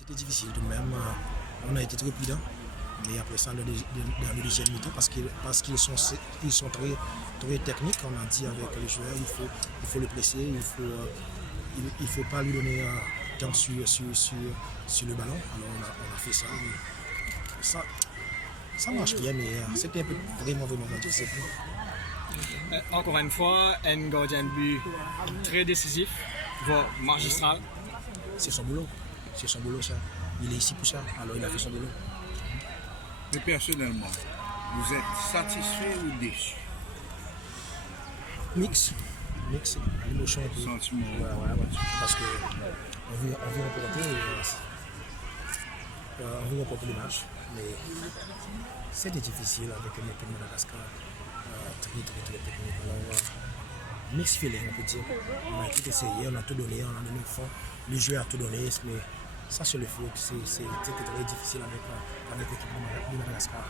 C'était difficile tout de même. On a été très prudents. Mais après ça, dans le deuxième mi-temps, parce qu'ils sont très, très techniques, on a dit avec les joueurs, il faut le presser, il faut pas lui donner temps sur le ballon. Alors on a fait ça. Ça marche bien, mais c'était vraiment difficile. Encore une fois, un gardien de but très décisif, voire magistral. C'est son boulot. C'est son boulot, ça. Il est ici pour ça. Alors il a fait son boulot. Mais personnellement, vous êtes satisfait ou déçu? Mix, l'émotion. Sentiment. Ouais. Parce que on veut remporter le match. Mais c'était difficile avec une équipe de Madagascar. Très technique. Alors, mix feeling, on peut dire. On a tout essayé, on a tout donné, on a donné au fond. Le jeu a tout donné, mais ça sur le foot, c'était très difficile avec l'équipe de Madagascar.